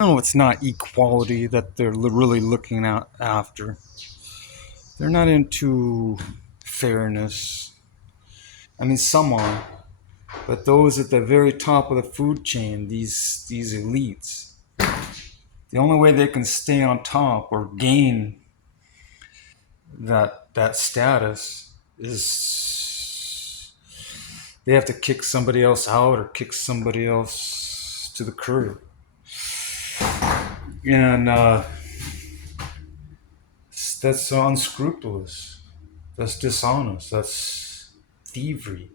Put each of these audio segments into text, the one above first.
No, it's not equality that they're really looking out after. They're not into fairness. I mean, some are, but those at the very top of the food chain, these elites, the only way they can stay on top or gain that status is they have to kick somebody else out or kick somebody else to the curb. And that's unscrupulous. That's dishonest. That's thievery.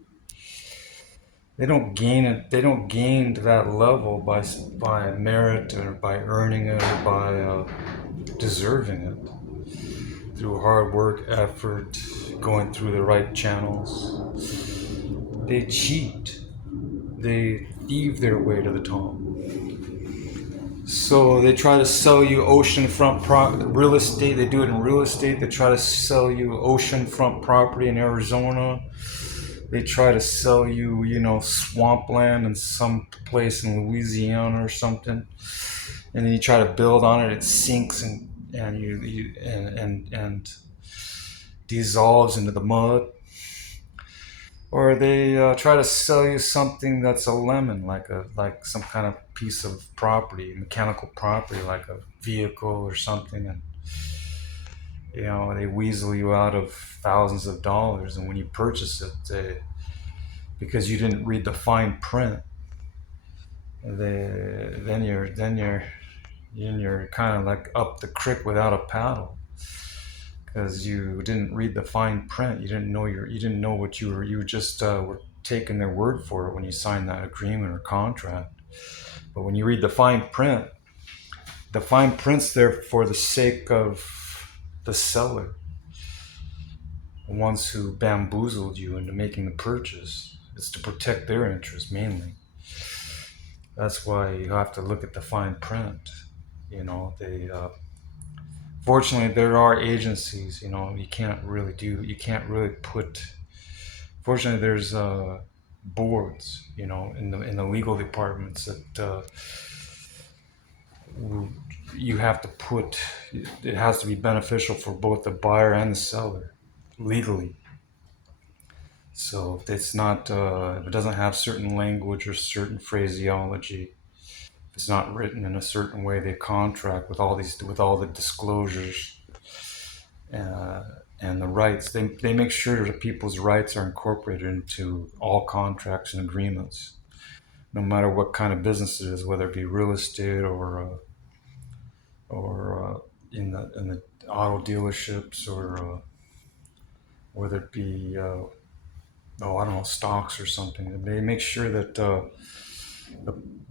They don't gain it. They don't gain to that level by merit or by earning it or by deserving it through hard work, effort, going through the right channels. They cheat. They thieve their way to the top. So they try to sell you oceanfront real estate. They do it in real estate. They try to sell you oceanfront property in Arizona. They try to sell you, swampland in some place in Louisiana or something, and then you try to build on it. It sinks and dissolves into the mud. Or they try to sell you something that's a lemon, like some kind of piece of property, mechanical property, like a vehicle or something, and they weasel you out of thousands of dollars. And when you purchase it, because you didn't read the fine print, then you're kind of like up the creek without a paddle, because you didn't read the fine print. You didn't know what you just were taking their word for it when you signed that agreement or contract. But when you read the fine print's there for the sake of the seller, the ones who bamboozled you into making the purchase. It's to protect their interests mainly. That's why you have to look at the fine print. They fortunately there are agencies. You can't really put. Fortunately, there's boards. In the legal departments that you have to put. It has to be beneficial for both the buyer and the seller, legally. So if it's not, if it doesn't have certain language or certain phraseology, if it's not written in a certain way, they contract with all the disclosures uh, and the rights. They make sure that people's rights are incorporated into all contracts and agreements, no matter what kind of business it is, whether it be real estate or in the auto dealerships, or whether it be I don't know, stocks or something. They make sure that the,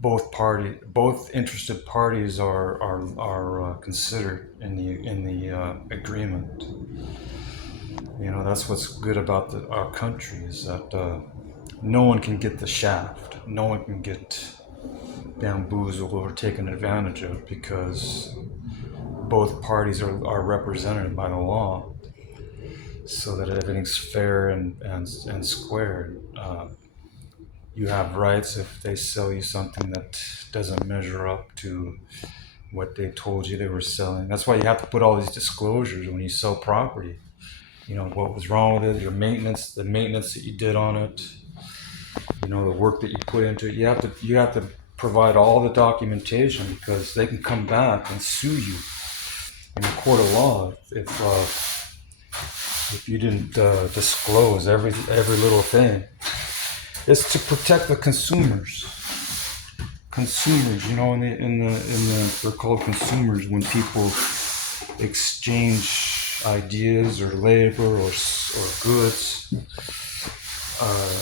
both interested parties are considered in the agreement. That's what's good about our country, is that no one can get the shaft. No one can get bamboozled or taken advantage of, because both parties are represented by the law, so that everything's fair and square. You have rights if they sell you something that doesn't measure up to what they told you they were selling. That's why you have to put all these disclosures when you sell property. What was wrong with it, the maintenance that you did on it, the work that you put into it. You have to provide all the documentation, because they can come back and sue you in a court of law if you didn't disclose every little thing. It's to protect the consumers. Consumers, they're called consumers when people exchange ideas or labor or goods. Uh,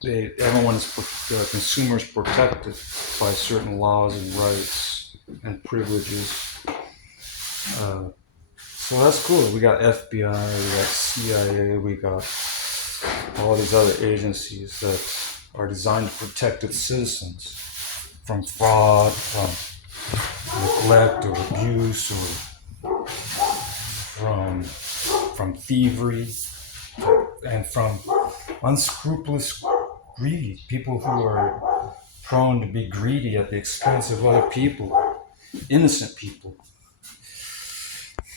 the consumers protected by certain laws and rights and privileges. Uh, so that's cool. We got FBI, we got CIA, we got all these other agencies that are designed to protect its citizens from fraud, from neglect or abuse, or from thievery, and from unscrupulous greed. People who are prone to be greedy at the expense of other people. innocent people.